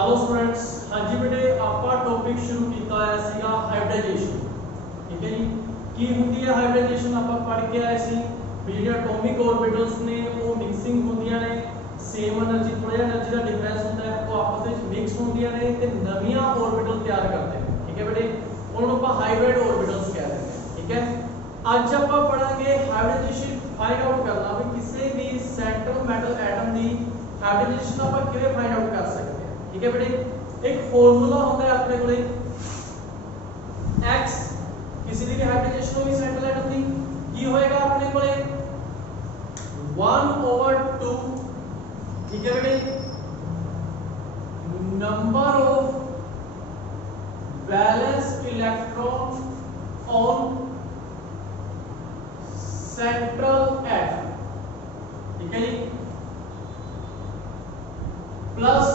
Hello students, हाँ जी बेटे आपका टॉपिक शुरू किया है हाइब्रिडाइजेशन। ठीक है जी, की होंगी है हाइब्रिडाइजेशन आप पढ़ के आए सी भी जो एटॉमिक ऑर्बिटल्स ने वो मिक्सिंग होंदियां ने, सेम एनर्जी थोड़ा एनर्जी का डिफरेंस होता है, वो आपस में मिक्स होंदियां ने ते नवीं ऑर्बिटल तैयार करते हैं। ठीक है बेटे, उन्होंने आप हाइब्रिड ऑर्बिटल्स कह रहे हैं। ठीक है, आज आप पढ़ांगे हाइब्रिडाइजेशन फाइंड आउट करना भी किसी भी सेंट्रल मेटल एटम की हाइब्रिडाइजेशन आप किवें फाइंड आउट कर सकते हैं। ठीक है बेटे, एक फॉर्मूला होता है अपने को x किसी भी हाइब्रिडाइजेशन होगी सेंट्रल एटम की की होएगा अपने को 1/2। ठीक है बेटे, number of valence electron on central atom. ठीक है जी, plus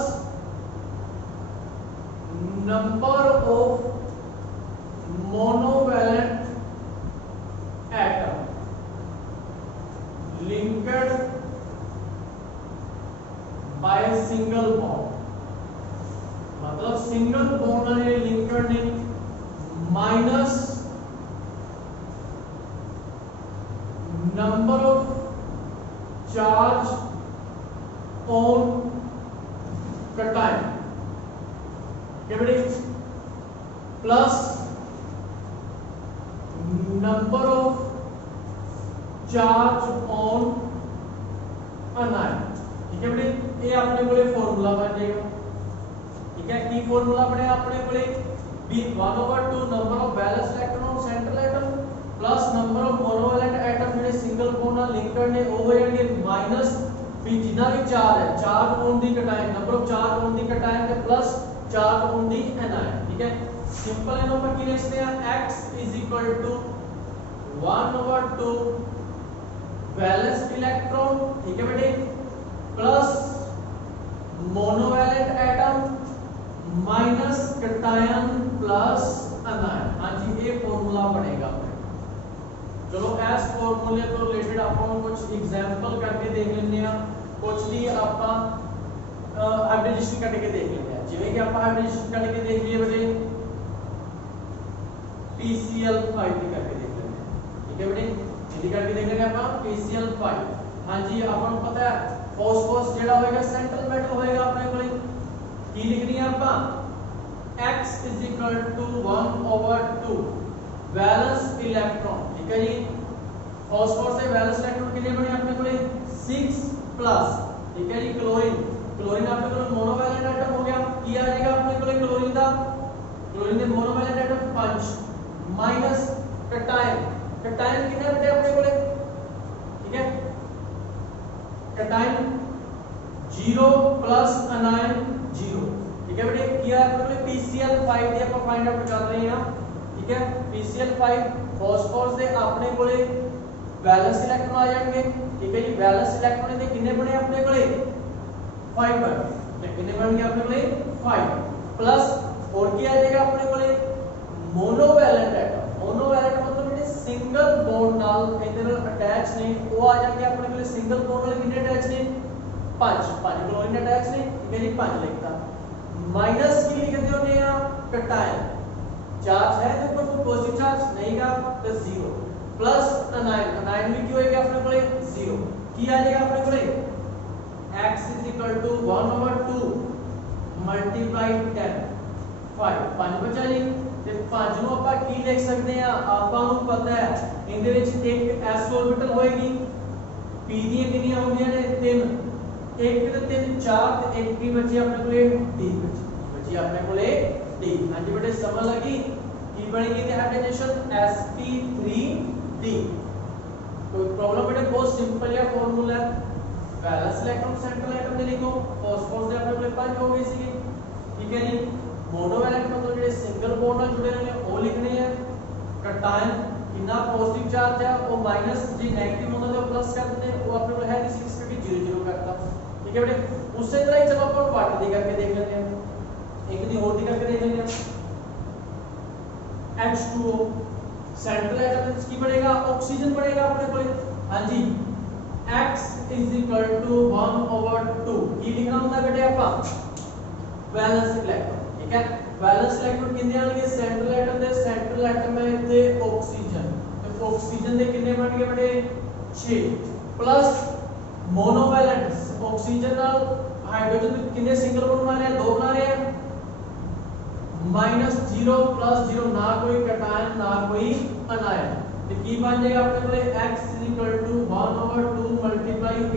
number of monovalent atom linked by single bond, मतलब सिंगल बॉन्ड ने लिंक्ड ने, minus number of charge on cation plus number of charge on anion. ठीक है बेटे, ये अपने को फॉर्मूला बन जाएगा। ठीक है, की फॉर्मूला बने अपने को be 1/2 number of valence electron on central atom plus number of monovalent atom ਜਿਹੜੇ सिंगल बॉन्ड ਨਾਲ लिंक्ड ने ਉਹ ਹੋ ਜਾਣਗੇ माइनस भी जितना भी चार्ज है charge on the cation, number of charge on the cation के plus charge on the anion. ठीक है, सिंपल इनो पर की लिखते हैं x is equal to 1/2 valence electron. ठीक है बेटे, plus monovalent atom minus cation plus anion. हां जी, ये फार्मूला बनेगा। चलो इस फार्मूले तो रिलेटेड अपन कुछ एग्जांपल करके देख लेते हैं, कुछ भी अपन हाइब्रिडाइजेशन करके देख लेते हैं। जिवें कि अपन हाइब्रिडाइजेशन करके देख लिए बेटे PCl5 की करके देख लेते हैं। ठीक है बेटे, जल्दी करके देख लेंगे अपन PCl5। हां जी, अपन को पता है फॉस्फोरस जेड़ा होएगा सेंट्रल मेटल होएगा अपने को की लिखनी है अपन x = 1/2 वैलेंस इलेक्ट्रॉन। ठीक है जी, फॉस्फोरस से वैलेंस इलेक्ट्रॉन कितने बने अपने को 6 प्लस। ठीक है जी, क्लोरीन क्लोरीन अपने को मोनोवैलेंट एटम हो गया, की आ जाएगा अपने को क्लोरीन का, क्लोरीन के monovalent atom 5 minus cation, cation कितने बचे अपने को। ठीक है, कैटायन 0 प्लस एनायन 0। ठीक है बेटे, किया अपने को PCl5 दी ਆਪਾਂ फाइंड आउट कर रहे हैं। ठीक है, PCl5 फॉस्फोरस दे अपने को वैलेंस इलेक्ट्रॉन आ जाएंगे। ठीक है जी, वैलेंस इलेक्ट्रॉन दे कितने बने अपने को 5 बने। कितने बन गए अपने को 5 प्लस और क्या आ जाएगा अपने को मोनोवैलेंट एटम। मोनोवैलेंट मतलब बेटे सिंगल बॉन्ड नाल इधर अटैच ने, वो आ जाएंगे अपने को सिंगल बॉन्ड नाल कितने अटैच ने 5 क्लोरीन अटैच ने। ठीक है जी, 5 लिखता माइनस की लिखते होते हैं कैटायन, चार्ज है तो ऊपर पॉजिटिव चार्ज नहीं का तो 0 प्लस एनायन, एनायन भी क्यों होएगा अपने को 0 की आ जाएगा अपने को x = 1/2 मल्टीप्लाई 10 5 बचा जी। ਤੇ 5 ਨੂੰ ਆਪਾਂ ਕੀ ਲਿਖ ਸਕਦੇ ਆ, ਆਪਾਂ ਨੂੰ ਪਤਾ ਹੈ ਇਹਦੇ ਵਿੱਚ ਇੱਕ s ऑर्बिटल ਹੋਏਗੀ, p ਦੀਆਂ ਕਿੰਨੀਆਂ ਹੁੰਦੀਆਂ ਨੇ 3, 1 ਤੇ 3 4 ਤੇ ਇੱਕ ਕੀ ਬਚੀ ਆਪਣੇ ਕੋਲੇ d बची अपने को d। हां जी बेटे, समझ लगी की बनेगी दी हाइब्रिडाइजेशन sp3d। कोई प्रॉब्लम बेटे, बहुत सिंपल है फार्मूला है। वैलेंस इलेक्ट्रॉन सेंट्रल एटम दे लिखो, फॉस्फोरस दे अपने को 5 हो गई सी। ठीक है जी, मोनोवैलेंट मतलब जो सिंगल बॉन्ड नाल जुड़े ने वो लिखने हैं। कैटायन कितना पॉजिटिव चार्ज है वो माइनस, जी नेगेटिव होता है वो प्लस कर देते हैं, वो अपने को है 6 करके 0 0 करता। ठीक है बेटे, उससे तरह ही चलो अपन वाटर दी करके देख लेते हैं, एक दी और दी करके देख लेते हैं। H2O सेंट्रल एटम की बनेगा ऑक्सीजन बनेगा अपने को। हां जी, x = 1/2 की लिखना होता है बेटे आपका वैलेंस इलेक्ट्रॉन, ठीक है। वैलेंस इलेक्ट्रॉन कितने आएंगे सेंट्रल एटम दे, सेंट्रल एटम है इथे ऑक्सीजन, तो ऑक्सीजन दे कितने बन गए बेटे 6 प्लस मोनोवैलेंट ऑक्सीजन नाल हाइड्रोजन कितने सिंगल बॉन्ड बना रहे हैं 2 बना रहे हैं -0 प्लस 0 ना कोई कैटायन ना कोई अनायन, तो की बन जाएगा अपने को x 1/2 ×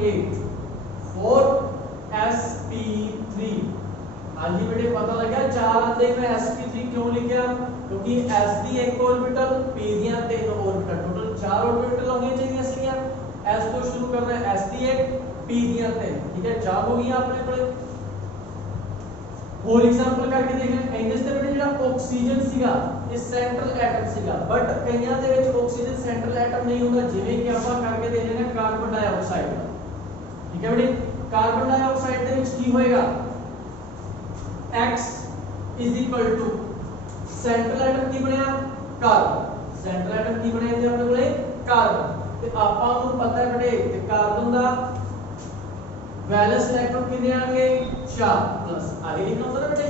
8 4sp3। हाँ जी बेटे पता लगा 4 आते में sp3 क्यों लिखा क्योंकि s दी एक ऑर्बिटल p दियां 3 ऑर्बिटल टोटल 4 ऑर्बिटल होनी चाहिए सीगा s तो शुरू करना है s दी एक p दियां 3, ठीक है 4 हो गई अपने को। फॉर एग्जांपल करके देखना इंग्लिश ਦੇ ਵਿੱਚ ਜਿਹੜਾ ਆਕਸੀਜਨ ਸੀਗਾ ਇਹ ਸੈਂਟਰਲ ਐਟਮ ਸੀਗਾ ਬਟ ਕਈਆਂ ਦੇ ਵਿੱਚ ਆਕਸੀਜਨ ਸੈਂਟਰਲ ਐਟਮ ਨਹੀਂ ਹੁੰਦਾ ਜਿਵੇਂ ਕਿ ਆਪਾਂ ਕਰਕੇ ਦੇਖ ਲੈਣਾ ਕਾਰਬਨ ਡਾਈਆਕਸਾਈਡ, ਠੀਕ ਹੈ ਬੇਟੇ। ਕਾਰਬਨ ਡਾਈਆਕਸਾਈਡ ਦੇ ਵਿੱਚ ਕੀ ਹੋਏਗਾ x ਸੈਂਟਰਲ ਐਟਮ ਕੀ ਬਣਿਆ ਕਾਰਬਨ, ਸੈਂਟਰਲ ਐਟਮ ਕੀ ਬਣਿਆ ਤੇ ਆਪਣੇ ਕੋਲੇ ਕਾਰਬਨ, ਤੇ ਆਪਾਂ ਨੂੰ ਪਤਾ ਹੈ ਬੇਟੇ ਤੇ ਕਾਰਬਨ ਦਾ वैलेंस इलेक्ट्रॉन कितने आएंगे 4 प्लस आगे लिखना होता है बेटे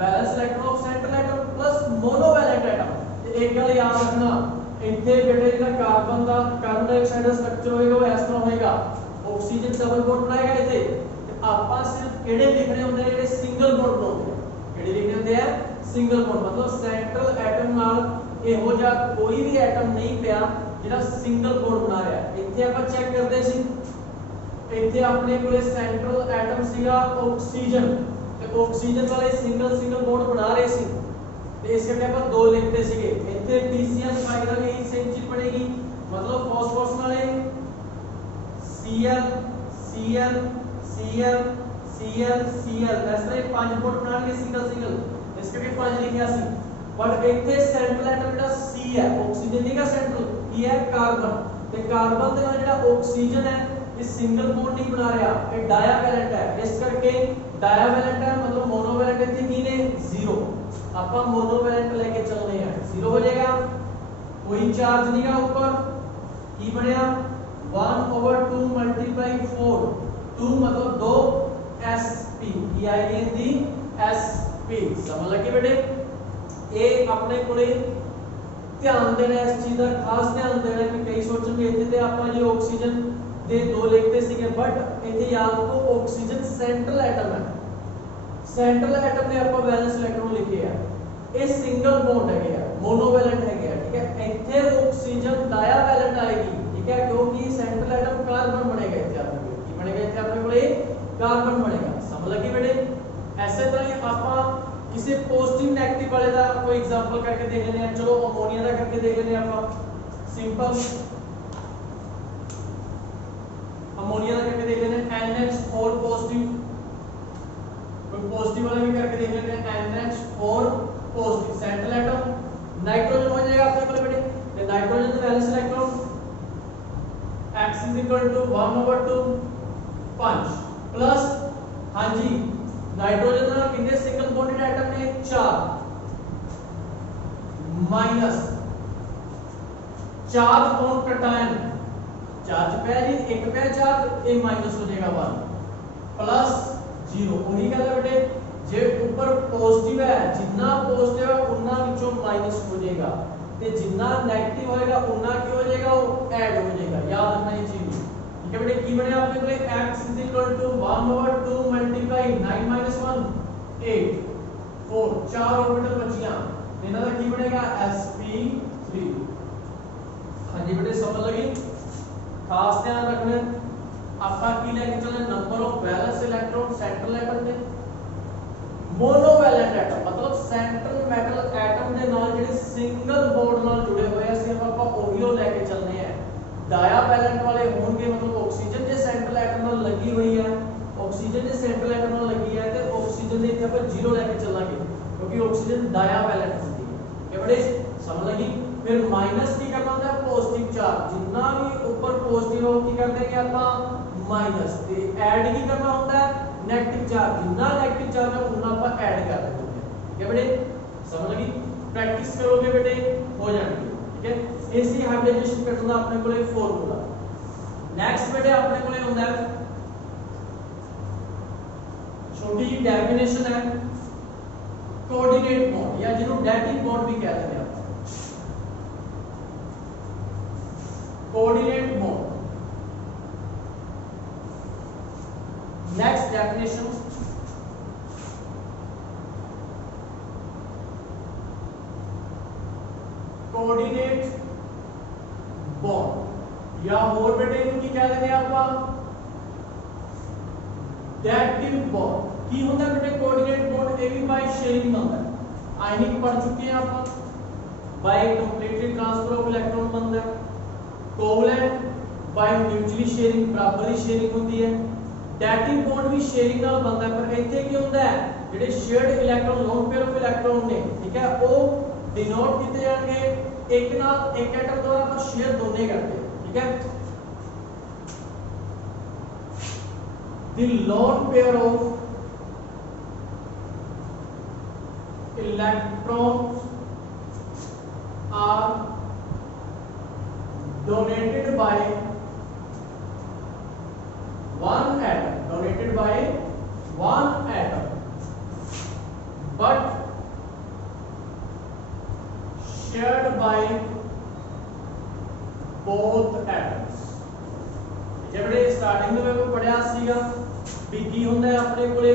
valence electron of central atom plus monovalent atom. तो एक गल याद रखना इथे बेटे जेड़ा कार्बन दा कार्बन डाइऑक्साइड दा स्ट्रक्चर होएगा वो इस तरह होएगा ऑक्सीजन डबल बॉन्ड बनाएगा इथे, ते आपा सिर्फ केड़े लिखने होंदे ने जेड़े सिंगल बॉन्ड बनाउंदे केड़े लिखने होंदे हैं सिंगल बॉन्ड, मतलब सेंट्रल एटम नाल एहो जा कोई भी एटम नहीं पिया जेड़ा सिंगल बॉन्ड बना रहा है। इथे आपा चेक करदे सी इथे अपने कोले सेंट्रल एटम सीगा ऑक्सीजन, ते ऑक्सीजन वाले सिंगल बॉन्ड बना रहे सी, ते इस करके अपन 2 लिखते सीगे इथे PCl5 दा भी यही सेम चीज पड़ेगी, मतलब फास्फोरस वाले Cl Cl Cl Cl Cl इस तरह 5 बॉन्ड बनाएंगे सिंगल, इस करके 5 लिखया सी। बट इथे सेंट्रल एटम जेड़ा C है ऑक्सीजन नहीं का सेंट्रल की है कार्बन, ते कार्बन दे नाल जेड़ा ऑक्सीजन है इस सिंगल बॉन्ड नहीं बना रहा ये डायावैलेंट है, इस करके डायावैलेंट है मतलब मोनोवैलेंट इथे की ने 0, आपा मोनोवैलेंट लेके चलने हैं 0 हो जाएगा, कोई चार्ज नहीं है ऊपर की बनया 1/2 × 4 2 मतलब 2 sp की आएगी दी sp समझ लगे बेटे। ये अपने कोले ध्यान देना इस चीज का खास ध्यान देना कि कई सोचेंगे इथे ते आपा जी ऑक्सीजन दे 2 लिखते सीगे बट इथे याद रखो ऑक्सीजन सेंट्रल एटम है, सेंट्रल एटम ने आपा वैलेंस इलेक्ट्रॉन लिखे है ये सिंगल बॉन्ड है मोनोवैलेंट है, ठीक है। इथे ऑक्सीजन डायावैलेंट आएगी, ठीक है, क्योंकि सेंट्रल एटम कार्बन बनेगा इथे आपके की बनेगा इथे आपके कोले कार्बन बनेगा, समझ लगी बेटे। ऐसे तरह ही आपा किसी पॉजिटिव नेगेटिव वाले का कोई एग्जांपल करके देख लेने हैं, चलो अमोनिया का करके देख लेने हैं आपा सिंपल अमोनिया का करके देख लेते हैं NH4 पॉजिटिव, कोई पॉजिटिव वाला भी करके देख लेते हैं NH4 positive central atom nitrogen हो जाएगा अपने को बेटे, तो नाइट्रोजन का वैलेंस इलेक्ट्रॉन x = 1/2 5 प्लस हां जी नाइट्रोजन का कितने सिंगल बॉन्डेड एटम ने 4 minus charge on cation charge पे जी एक पे चार्ज ए माइनस हो जाएगा 1 प्लस 0 वही गल है बेटे जे ऊपर पॉजिटिव है जितना पॉजिटिव है उतना विचों माइनस हो जाएगा, ते जितना नेगेटिव होएगा उतना क्या हो जाएगा वो ऐड हो जाएगा, याद रखना ये चीज, ठीक है बेटे। की बने आपने कोले x = 1/2 × 9 - 1 8 4 4 ऑर्बिटल बचियां इनका का की बनेगा sp3। हां जी बेटे समझ लगी, खास ध्यान रखना आपका की लेके चलना number of valence electron central atom they monovalent atom मतलब सेंट्रल मेटल एटम दे नाल जेडे सिंगल बॉन्ड नाल जुड़े हुए हैं सिर्फ आपा ओहियो लेके चलने हैं। डायावैलेंट वाले होंगे मतलब ऑक्सीजन जे सेंट्रल एटम नाल लगी हुई है ऑक्सीजन जे सेंट्रल एटम नाल लगी है ते ऑक्सीजन दे इथे आपा 0 लेके चलांगे क्योंकि ऑक्सीजन डायावैलेंट होती है, क्या बड़े समझ लगी। फिर माइनस की करना होता है पॉजिटिव चार्ज जितना भी ऊपर पॉजिटिव हो की कर देंगे आपा माइनस, ते ऐड की करना होता है नेगेटिव चार्ज जितना नेगेटिव चार्ज है उतना आपा ऐड कर देते हैं, क्या बेटे समझ लगी। प्रैक्टिस करोगे बेटे हो जाएगी, ठीक है। इसी हाइब्रिडाइजेशन पैटर्न का अपने कोले फार्मूला नेक्स्ट बेटे अपने कोले होता है छोटा छोटी जी डेफिनेशन है कोऑर्डिनेट बॉन्ड या जिन्होंने डैटिक बॉन्ड भी कहते हैं आप coordinate bond. Next definition coordinate bond या होर बेटे इनकी क्या देते हैं आप डैटिक बॉन्ड की होता है बेटे कोऑर्डिनेट बॉन्ड ए भी बाय शेयरिंग बनता है आयनिक पढ़ चुके हैं आप by completely transfer of electron बनता है कोवलेंट बाय म्यूचुअली शेयरिंग बराबरी शेयरिंग होती है डैटिक बॉन्ड भी शेयरिंग नाल बनता है पर ਇੱਥੇ ਕੀ ਹੁੰਦਾ ਹੈ ਜਿਹੜੇ shared electron lone pair of electron ਨੇ ਠੀਕ ਹੈ ਉਹ डिनोट किते जाएंगे एक नाल एक एटम द्वारा पर शेयर दोनों करते हैं ठीक है the lone pair of electrons are donated by one atom but shared by both atoms जेबड़े स्टार्टिंग में मैं पढ़िया सीगा भी की हुंदा है अपने कोले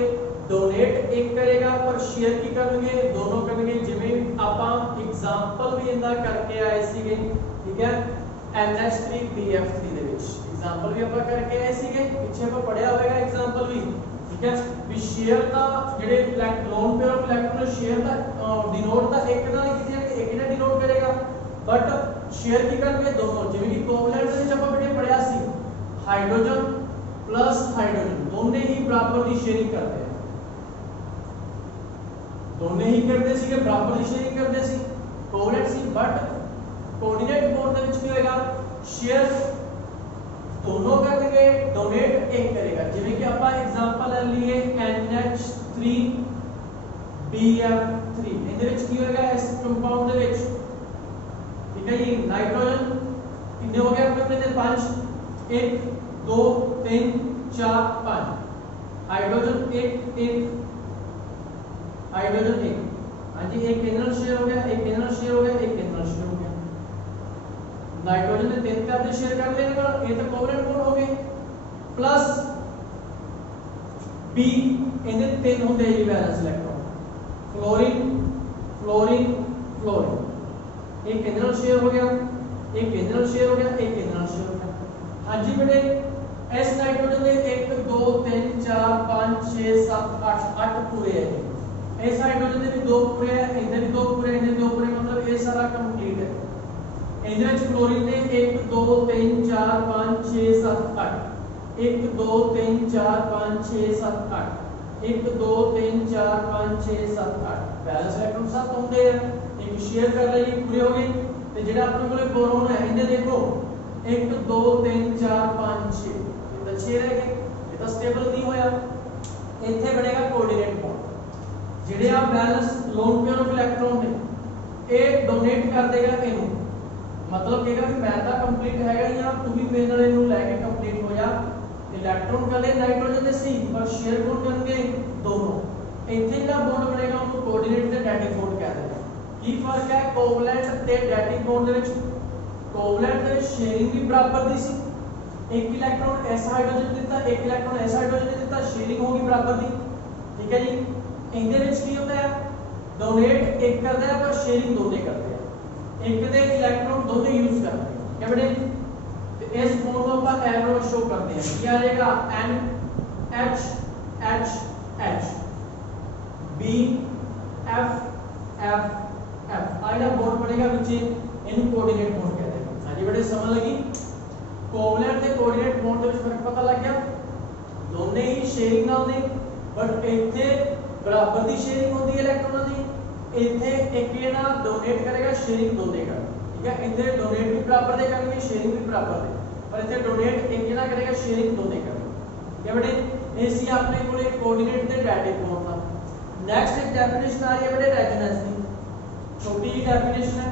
डोनेट एक करेगा पर शेयर की करनगे दोनों करनगे जिवें आपां एग्जांपल भी इंदा करके आए सीगे ठीक है NH3BF3 ਦੇ ਵਿੱਚ एग्जांपल भी ਆਪਾਂ करके आए सीगे पीछे ਆਪਾਂ पढ़िया होगा एग्जांपल भी ठीक है भी शेयर ਦਾ ਜਿਹੜੇ lone pair of electron share ਦਾ डिनोट ਦਾ ਇੱਕ ਨਾਲ किसी ने एक ने डिनोट करेगा बट शेयर की करनगे दोनों ਜਿਵੇਂ कि कोवलेंट ਦੇ ਵਿੱਚ ਆਪਾਂ ਬੜੇ पढ़िया ਸੀ हाइड्रोजन प्लस हाइड्रोजन दोनों ही बराबर की शेयरिंग करते हैं दोनों ही करते सीगे बराबर की शेयरिंग करते सी कोवलेंट सी बट कोऑर्डिनेट बॉन्ड ਦੇ ਵਿੱਚ ਕੀ ਹੋਏਗਾ शेयर दोनों करके डोनेट एक करेगा ਜਿਵੇਂ ਕਿ ਆਪਾਂ एग्जांपल ਲੈ ਲਈਏ NH3BF3 ਇਹਦੇ ਵਿੱਚ ਕੀ ਹੋਏਗਾ ਇਸ ਕੰਪਾਊਂਡ ਦੇ ਵਿੱਚ ਠੀਕ ਹੈ ਜੀ नाइट्रोजन कितने हो गए अपने में 5 1 2 3 4 5 हाइड्रोजन 1 हाइड्रोजन 1 हां जी एक इनर शेयर हो गया एक इनर शेयर हो गया एक इनर शेयर हो गया नाइट्रोजन ने 3 का अपने शेयर कर लेगा ये तो कोवलेंट बॉन्ड हो गए प्लस बी इनके 3 होंगे ये valence electron fluorine fluorine fluorine एक इनर शेयर हो गया एक इनर शेयर हो गया एक इनर शेयर हो गया हां जी बेटे एस नाइट्रोजन में 1 2 3 4 5 6 7 8 पूरे हैं एस हाइड्रोजन में भी 2 पूरे हैं इधर भी 2 पूरे इधर 2 पूरे मतलब ये सारा कंप्लीट है इधर क्लोरीन ने 1 2 3 4 5 6 7 8 1 2 3 4 5 6 7 8 1 2 3 4 5 6 7 8 बैलेंस इलेक्ट्रॉन 7 होंगे एक शेयर कर रहे हैं पूरे हो गए ਤੇ ਜਿਹੜਾ ਆਪਣੇ ਕੋਲੇ बोरोन है ਇਹਦੇ देखो 1 2 3 4 5 6 ਇਹ ਤਾਂ 6 ਰਹਿ ਗਏ ਇਹ ਤਾਂ ਸਟੇਬਲ ਨਹੀਂ ਹੋਇਆ ਇੱਥੇ ਬਣੇਗਾ ਕੋਆਰਡੀਨੇਟ ਬੌਂਡ ਜਿਹੜੇ ਆ balance loan pair of electron ਨੇ ਇਹ ਡੋਨੇਟ ਕਰ ਦੇਗਾ ਇਹਨੂੰ मतलब कहेगा कि मैं तो कंप्लीट हैगा या तू भी मेरे नाल ਇਹਨੂੰ ਲੈ ਕੇ कंप्लीट हो जा इलेक्ट्रॉन कले नाइट्रोजन ਦੇ ਸੀ पर शेयर कौन करनगे दोनों ਇੱਥੇ ਜਿਹੜਾ ਬੌਂਡ ਬਣੇਗਾ ਉਹਨੂੰ ਕੋਆਰਡੀਨੇਟ ਤੇ ਡੈਟਿਕ ਬੌਂਡ ਕਹਿੰਦੇ ਨੇ ਕੀ ਫਰਕ ਹੈ ਕੋਵਲੈਂਟ ਤੇ ਡੈਟਿਕ ਬੌਂਡ ਦੇ ਵਿੱਚ ਕੋਵਲੈਂਟ ਦੇ ਵਿੱਚ ਸ਼ੇਅਰਿੰਗ ਵੀ ਬਰਾਬਰ ਦੀ ਸੀ एक इलेक्ट्रॉन ऐसा हाइड्रोजन ਦਿੱਤਾ एक इलेक्ट्रॉन ऐसा हाइड्रोजन ਦਿੱਤਾ शेयरिंग होगी बराबर ਦੀ ठीक है जी ਇਹਦੇ ਵਿੱਚ ਕੀ ਹੁੰਦਾ ਹੈ डोनेट एक करता है पर शेयरिंग दोनों करते हैं एक दे इलेक्ट्रॉन दोनों यूज करते हैं क्या बेटे तो इस बॉन्ड को अपन एरो शो करते हैं क्या आ जाएगा NH B F Aida bond बनेगा नीचे इनको कोऑर्डिनेट बॉन्ड कहते हैं हां जी बेटे समझ लगी कोवलेंट ਤੇ ਕੋਆਰਡੀਨੇਟ ਬੌਂਡ ਦੇ ਵਿੱਚ ਫਰਕ ਪਤਾ ਲੱਗ ਗਿਆ ਦੋਨੇ ਹੀ ਸ਼ੇਅਰਿੰਗ ਨਾਲ ਨੇ ਬਟ ਇੱਥੇ ਬਰਾਬਰ ਦੀ ਸ਼ੇਅਰਿੰਗ ਹੁੰਦੀ ਹੈ ਇਲੈਕਟ੍ਰੋਨਾਂ ਦੀ ਇੱਥੇ ਇੱਕ ਜਣਾ ਡੋਨੇਟ ਕਰੇਗਾ ਸ਼ੇਅਰਿੰਗ ਦੋਨੇ ਕਰ ਠੀਕ ਹੈ ਇੱਥੇ ਡੋਨੇਟ ਵੀ ਬਰਾਬਰ ਦੇ ਕਰਨਗੇ ਸ਼ੇਅਰਿੰਗ ਵੀ ਬਰਾਬਰ ਦੇ ਪਰ ਇੱਥੇ ਡੋਨੇਟ ਇੱਕ ਜਣਾ ਕਰੇਗਾ ਸ਼ੇਅਰਿੰਗ ਦੋਨੇ ਕਰਨਗੇ ਠੀਕ ਹੈ ਬੇਟੇ ਇਹ ਸੀ ਆਪਣੇ ਕੋਲੇ ਕੋਆਰਡੀਨੇਟ ਤੇ ਡੈਟਿਕ ਬੌਂਡ ਦਾ ਨੈਕਸਟ ਇੱਕ ਡੈਫੀਨੇਸ਼ਨ ਆ ਰਹੀ ਹੈ ਬੇਟੇ ਰੈਜ਼ੋਨੈਂਸ ਦੀ छोटी ही डेफिनेशन है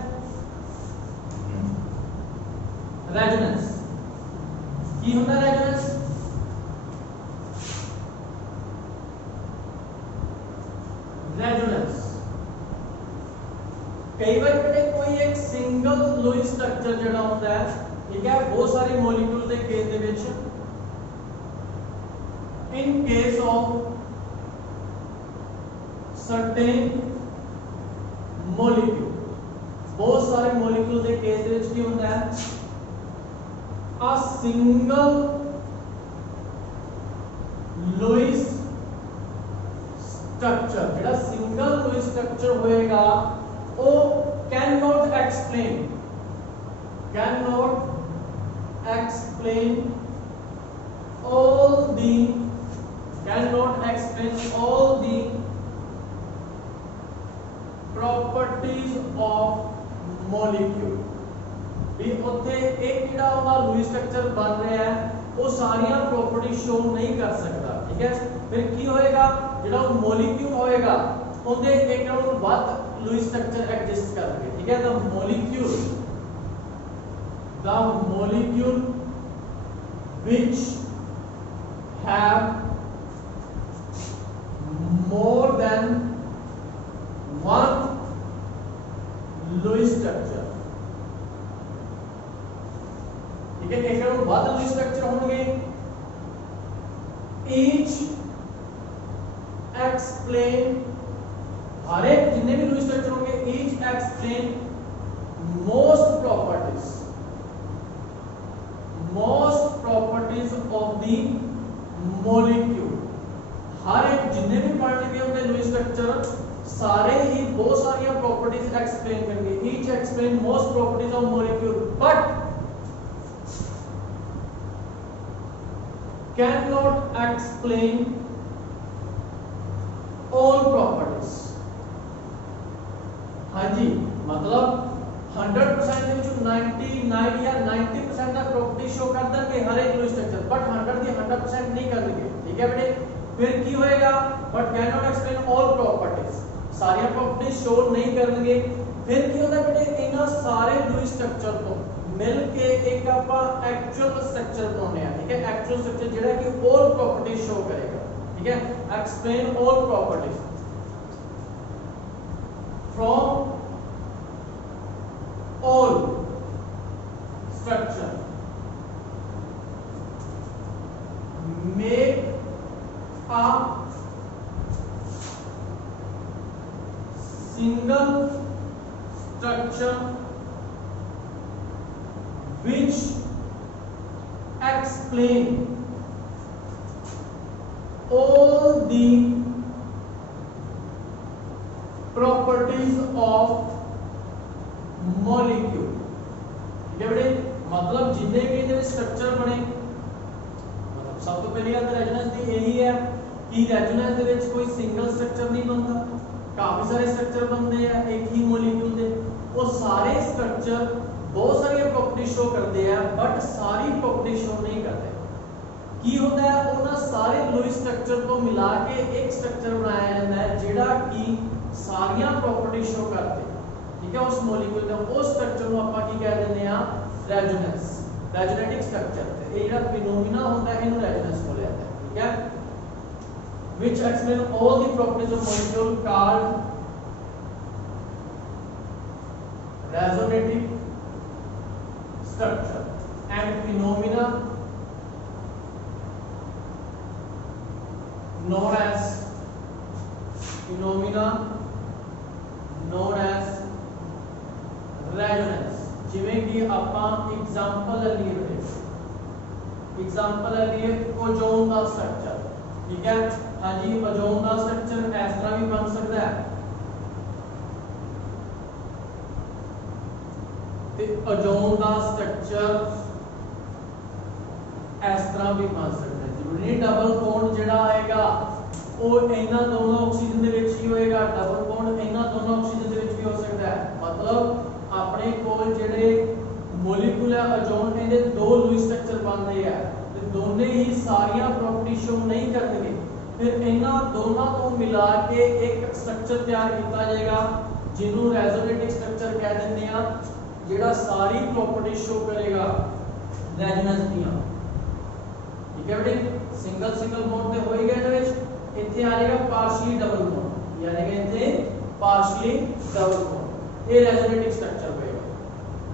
रेजोनेंस की होता है रेजोनेंस रेजोनेंस। कई बार बेटे कोई एक सिंगल लुईस स्ट्रक्चर जिहड़ा होंदा है, ठीक है, बहुत सारे मॉलिक्यूल के case they which, in case of certain molecule, बहुत सारे मॉलिक्यूल के केस दे विच की होंदा है, a single लुईस स्ट्रक्चर, जेड़ा सिंगल लुईस स्ट्रक्चर होएगा वो can not explain all the properties of molecule। भी उत्थे एक जिहड़ा ओहदा लुईस स्ट्रक्चर बन रहा है वो सारियां प्रॉपर्टी शो नहीं कर सकता, ठीक है। फिर की होएगा, जिहड़ा मॉलिक्यूल होएगा उहदे एक नालों वध लुईस स्ट्रक्चर एग्जिस्ट करनगे, ठीक है। The molecule which have more than one Lewis structure, ठीक है, एक नालों वध लुईस स्ट्रक्चर होंगे, each explain, हर एक जितने भी लुईस स्ट्रक्चर होंगे, each explain most properties of the molecule। हर एक जितने भी पढ़ लगे होंगे लुईस स्ट्रक्चर सारे ही बहुत सारी प्रॉपर्टीज एक्सप्लेन करेंगे, each explain most properties of molecule but cannot explain all properties। हाँ जी, मतलब 100% ਦੇ ਵਿੱਚੋਂ 99 या 90% ਦਾ प्रॉपर्टी शो कर देंगे हर एक लुईस स्ट्रक्चर, बट 100 ਦੀ 100% नहीं करेंगे, ठीक है बेटे। फिर की होएगा, but can not explain all properties, सारी प्रॉपर्टी शो नहीं करेंगे। फिर की होता है बेटे, इन्हां सारे लुईस स्ट्रक्चर तो मिल के एक आपा एक्चुअल स्ट्रक्चर बनाने हैं, ठीक है। एक्चुअल स्ट्रक्चर जेड़ा कि ऑल प्रॉपर्टी शो करेगा, ठीक है, explain all properties from all structure, make a single structure which explain all the properties of molecule, ठीक है बेटे। मतलब जितने भी इधर स्ट्रक्चर बने, मतलब सब तो पहली बात रेजोनेंस दी यही है कि रेजोनेंस दे विच कोई सिंगल स्ट्रक्चर नहीं बनता, काफी सारे स्ट्रक्चर बनते हैं एक ही मॉलिक्यूल दे। वो सारे स्ट्रक्चर बहुत सारी प्रॉपर्टी शो करते हैं बट सारी प्रॉपर्टी शो नहीं करते। की होता है, उन्हां सारे लुईस स्ट्रक्चर को मिला के एक स्ट्रक्चर बनाया जाता है जेड़ा कि सारियां प्रॉपर्टी शो करते, ठीक है, उस मॉलिक्यूल का। उस स्ट्रक्चर को ਆਪਾਂ ਕੀ ਕਹਿ ਦਿੰਦੇ ਆ, रेजोनेंस, रेजोनेटिक स्ट्रक्चर। ये ਜਿਹੜਾ फिनोमेना होता है इन्हें रेजोनेंस बोला जाता है, ठीक है। which explain all the properties of molecule called resonating structure and phenomena known as resonance. जिवें कि आपां एग्जांपल ले लईए, ओजोन का स्ट्रक्चर, ठीक है। हाँ जी, ओजोन का स्ट्रक्चर इस तरह भी बन सकता है, ते ओजोन का स्ट्रक्चर इस तरह भी बन सकता है। जरूरी नहीं डबल बॉन्ड जिहड़ा आएगा वो इन्हां दोनों ऑक्सीजन दे विच ही होएगा, डबल बॉन्ड इन्हां दोनों ऑक्सीजन दे विच भी हो सकता है। मतलब अपने कोल जेडे मॉलिक्यूल है ओजोन, इहदे दो लुईस स्ट्रक्चर बन रहे हैं ते दोने ही सारियां प्रॉपर्टी शो नहीं करनगे। फिर इन्हां दोनों को मिला के एक स्ट्रक्चर तैयार किया जाएगा जिन्हों रेजोनेटिक स्ट्रक्चर कह दिंदे आ, जेड़ा सारी प्रॉपर्टी शो करेगा रेजोनेंस दियां, ठीक है बेटे। सिंगल बॉन्ड ते हो ही गया, इत्थे आ जाएगा पार्शियली डबल बॉन्ड, यानी कि इत्थे पार्शियली डबल बॉन्ड, ये रेजोनेटिंग स्ट्रक्चर होएगा।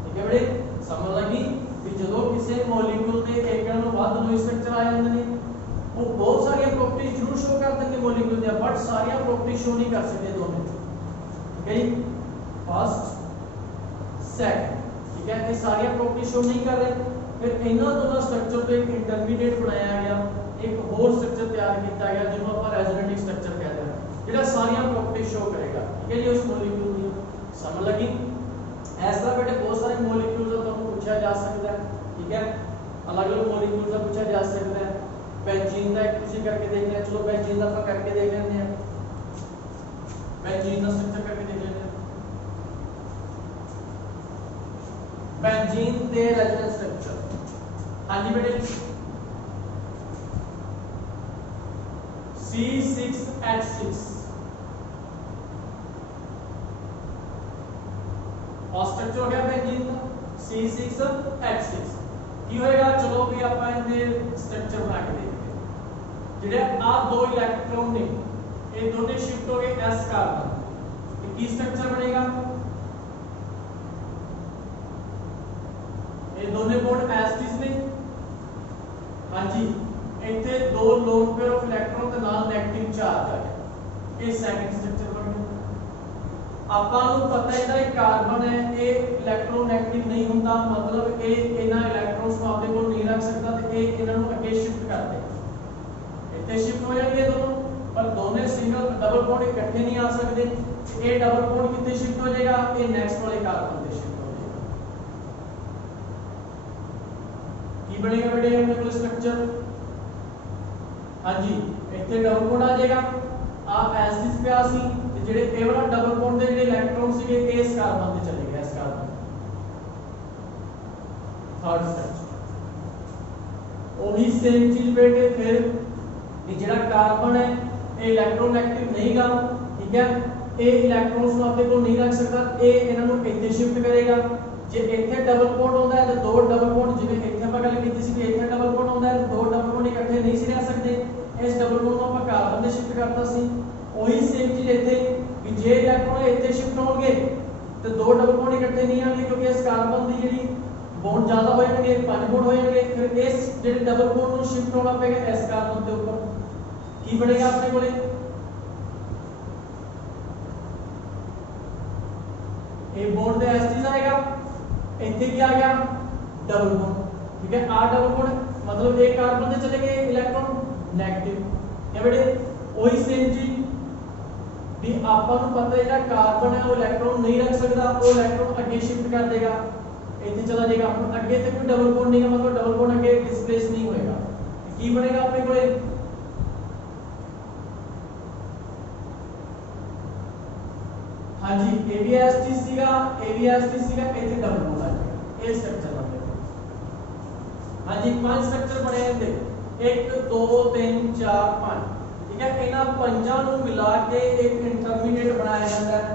ठीक है बेटे, समझ लगी कि जो किसी मॉलिक्यूल के एक नालों वध लुईस स्ट्रक्चर आ जाते हैं, वो बहुत सारी प्रॉपर्टीज जरूर शो कर देंगे मॉलिक्यूल दी, बट सारी प्रॉपर्टी शो नहीं कर सकते दोनों। ठीक है जी, फर्स्ट सेकंड, ठीक है, ये सारी प्रॉपर्टी शो नहीं कर रहे। फिर इन्हां दोनों स्ट्रक्चर तो एक इंटरमीडिएट बनाया गया, एक होर स्ट्रक्चर तैयार किया गया जिन्होंने आप रेजोनेटिंग स्ट्रक्चर कहते हैं, जेड़ा सारी प्रॉपर्टी शो करेगा। ठीक है जी, उस मॉलिक्यूल की समझ लगी। इस तरह बेटे बहुत सारे मॉलिक्यूल्स का तुमको पूछा जा सकता है। ठीक है, अलग अलग मॉलिक्यूल्स का पूछा जा सकता है। बेंजीन का एक तुसी करके देख लें, चलो बेंजीन का अपन करके देख लेते हैं, बेंजीन का स्ट्रक्चर करके देख लेते हैं। बेंजीन दे रेजोनेंस स्ट्रक्चर, हाँ जी बेटे, C6H6 और स्ट्रक्चर हो गया बेंजीन का C6H6। की होएगा, चलो भी अपन इनके स्ट्रक्चर बना के देखते हैं। जेडे आ दो इलेक्ट्रॉन ने ये दोनों शिफ्ट हो गए s कार्बन, की स्ट्रक्चर बनेगा, ये दोनों बॉन्ड एस्टिस ने, हाँ जी, इतने दो लोन पेयर ऑफ इलेक्ट्रॉन के नाल नेगेटिव चार्ज आ गया, ये सेकंड स्ट्रक्चर बन गया। ਆਪਾਂ ਨੂੰ ਪਤਾ ਹੈ ਜਿਹੜਾ ਕਾਰਬਨ ਹੈ ਇਹ ਇਲੈਕਟ੍ਰੋਨੈਗੇਟਿਵ ਨਹੀਂ ਹੁੰਦਾ, ਮਤਲਬ ਇਹ ਇਹਨਾਂ ਇਲੈਕਟ੍ਰੋਨਸ ਨੂੰ ਆਪਣੇ ਕੋਲ ਨਹੀਂ ਰੱਖ ਸਕਦਾ ਤੇ ਇਹ ਇਹਨਾਂ ਨੂੰ ਅੱਗੇ ਸ਼ਿਫਟ ਕਰ ਦੇਗਾ। ਇੱਥੇ ਸ਼ਿਫਟ ਹੋ ਜਾਣਗੇ ਦੋਨੋਂ, ਪਰ ਦੋਨੇ ਸਿੰਗਲ ਡਬਲ ਬੌਂਡ ਇਕੱਠੇ ਨਹੀਂ ਆ ਸਕਦੇ। ਇਹ ਡਬਲ ਬੌਂਡ ਕਿੱਥੇ ਸ਼ਿਫਟ ਹੋ ਜਾਏਗਾ, ਇਹ ਨੈਕਸਟ ਵਾਲੇ ਕਾਰਬਨ ਤੇ ਸ਼ਿਫਟ ਹੋ ਜਾਏਗਾ। ਕੀ ਬਣੇਗਾ ਬੇਟੇ ਆਪਣੇ ਕੋਲ स्ट्रक्चर, हाँ जी, ਇੱਥੇ ਡਬਲ ਬੌਂਡ ਆ ਜਾਏਗਾ, ਆ ਐਸਿਡ ਪਿਆ ਸੀ ਜਿਹੜੇ ਇਹ ਵਾਲਾ ਡਬਲ ਬੌਂਡ ਦੇ ਜਿਹੜੇ ਇਲੈਕਟ੍ਰੋਨ ਸੀਗੇ ਇਸ ਕਾਰਬਨ ਤੇ ਚਲੇ ਗਏ, ਇਸ ਕਾਰਬਨ थर्ड स्ट्रक्चर। ਉਹੀ ਸੇਮ ਚੀਜ਼ ਬੇਟੇ ਫਿਰ ਇਹ ਜਿਹੜਾ ਕਾਰਬਨ ਹੈ ਇਹ ਇਲੈਕਟ੍ਰੋਨੈਗੇਟਿਵ ਨਹੀਂ ਗਾ, ਠੀਕ ਹੈ, ਇਹ ਇਲੈਕਟ੍ਰੋਨਸ ਨੂੰ ਆਪਣੇ ਕੋਲ ਨਹੀਂ ਰੱਖ ਸਕਦਾ, ਇਹ ਇਹਨਾਂ ਨੂੰ ਇੱਥੇ ਸ਼ਿਫਟ ਕਰੇਗਾ। ਜੇ ਇੱਥੇ ਡਬਲ ਬੌਂਡ ਹੁੰਦਾ ਹੈ ਤਾਂ ਦੋ ਡਬਲ ਬੌਂਡ, ਜਿਵੇਂ ਇੱਥੇ ਆਪਾਂ ਗੱਲ ਕੀਤੀ ਸੀ ਕਿ ਇੱਥੇ ਡਬਲ ਬੌਂਡ ਹੁੰਦਾ ਹੈ, ਦੋ ਡਬਲ ਬੌਂਡ ਇਕੱਠੇ ਨਹੀਂ ਸੀ ਰਹਿ ਸਕਦੇ, ਇਸ ਡਬਲ ਬੌਂਡ ਨੂੰ ਆਪਾਂ ਕਾਰਬਨ ਤੇ ਸ਼ਿਫਟ ਕਰਤਾ ਸੀ। ਉਹੀ ਸੇਮ ਚੀਜ਼ ਇੱਥੇ ਕਿ ਜੇ ਇਲੈਕਟ੍ਰੋਨ ਇੱਥੇ ਸ਼ਿਫਟ ਹੋਣਗੇ ਤੇ ਦੋ ਡਬਲ ਬੌਂਡ ਇਕੱਠੇ ਨਹੀਂ ਆਣਗੇ, ਕਿਉਂਕਿ ਇਸ ਕਾਰਬਨ ਦੀ ਜਿਹੜੀ ਬੌਂਡ ਜ਼ਿਆਦਾ ਹੋ ਜਾਣਗੇ, ਪੰਜ ਬੌਂਡ ਹੋ ਜਾਣਗੇ। ਫਿਰ ਇਸ ਜਿਹੜੇ ਡਬਲ ਬੌਂਡ ਨੂੰ ਸ਼ਿਫਟ ਹੋਣਾ ਪਏਗਾ ਇਸ ਕਾਰਬਨ ਦੇ ਉੱਪਰ। ਕੀ ਬਣੇਗਾ ਆਪਣੇ ਕੋਲੇ, ਇਹ ਬੌਂਡ ਤੇ ਐਸਟੀਜ਼ ਆਏਗਾ, ਇੱਥੇ ਕੀ ਆ ਗਿਆ ਡਬਲ ਬੌਂਡ। ठीक है, आ डबल बॉन्ड मतलब एक कार्बन से चले गए इलेक्ट्रॉन नेगेटिव, क्या बेटे वही सेम चीज भी ਆਪਾਂ ਨੂੰ ਪਤਾ ਹੈ ਜਿਹੜਾ ਕਾਰਬਨ ਹੈ ਉਹ ਇਲੈਕਟ੍ਰੋਨ ਨਹੀਂ ਰੱਖ ਸਕਦਾ, ਉਹ ਇਲੈਕਟ੍ਰੋਨ ਅੱਗੇ ਸ਼ਿਫਟ ਕਰ ਦੇਗਾ, ਇੱਥੇ ਚਲਾ ਜਾਏਗਾ। ਹੁਣ ਅੱਗੇ ਤੇ ਕੋਈ ਡਬਲ ਬੌਂਡ ਨਹੀਂ ਹੈ, मतलब डबल बॉन्ड ਅੱਗੇ डिस्प्लेस नहीं होएगा। ਕੀ ਬਣੇਗਾ ਆਪਣੇ ਕੋਲੇ, हाँ जी, ABST ਸੀਗਾ, ABST ਸੀगा, ਇੱਥੇ ਡਬਲ ਬੌਂਡ ਆ ਜਾਏਗਾ, ਇਹ स्ट्रक्चर ਬਣ ਗਿਆ। हाँ जी, पांच स्ट्रक्चर बने हैं, 1 2 3 4 5, ठीक है। इन्हां पंजां नूं मिला के एक इंटरमीडिएट बनाया जाता है,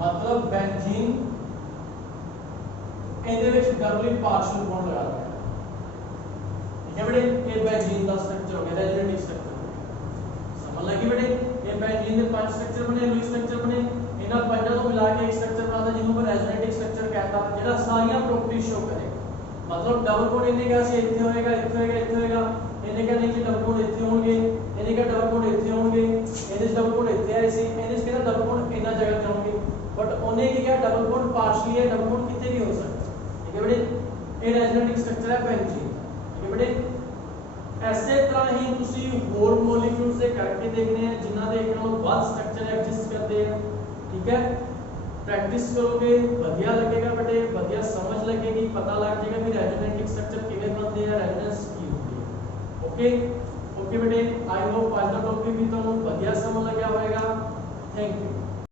मतलब बेंजीन इहदे विच डबल पार्शियल बॉन्ड लगा दिया, ठीक है बेटे। ये बेंजीन का स्ट्रक्चर हो गया, रेजोनेटिंग स्ट्रक्चर। समझ लगी बेटे, ये बेंजीन के 5 स्ट्रक्चर बने, लुईस स्ट्रक्चर बने, इन्हां पंजां नूं मिला के एक स्ट्रक्चर बनाता जिन्हों पर रेजोनेटिंग स्ट्रक्चर कहता, जेड़ा सारियां प्रॉपर्टीज शो करे। मतलब डबल बॉन्ड इन्हें क्या से इतने होएगा, इतने होएगा, इतने होएगा, इन्हें क्या नहीं कि डबल बॉन्ड इतने होंगे, इन्हें क्या डबल बॉन्ड इतने होंगे, इन्हें डबल बॉन्ड इतने ऐसे, इन्हें क्या डबल बॉन्ड इतना जगह पे होंगे, बट उन्हें की क्या डबल बॉन्ड पार्शियली है, डबल बॉन्ड कितने भी हो सकता, ठीक है बेटे। ये रेजोनेटिंग स्ट्रक्चर है बेंजीन, ठीक है बेटे। ऐसे तरह ही तुसी होर मॉलिक्यूल से करके देखने हैं जिन्हां दे एक नालों वध स्ट्रक्चर एग्जिस्ट करते हैं, ठीक है। प्रैक्टिस करोगे बढ़िया लगेगा बेटे, बढ़िया समझ लगेगी, पता लग जाएगा कि रेजोनेटिंग स्ट्रक्चर किवें बनते हैं, रेजोनेंस की होती है। ओके ओके बेटे, आई होप आज का टॉपिक भी तुहानू बढ़िया समझ लग्या होगा। Thank you.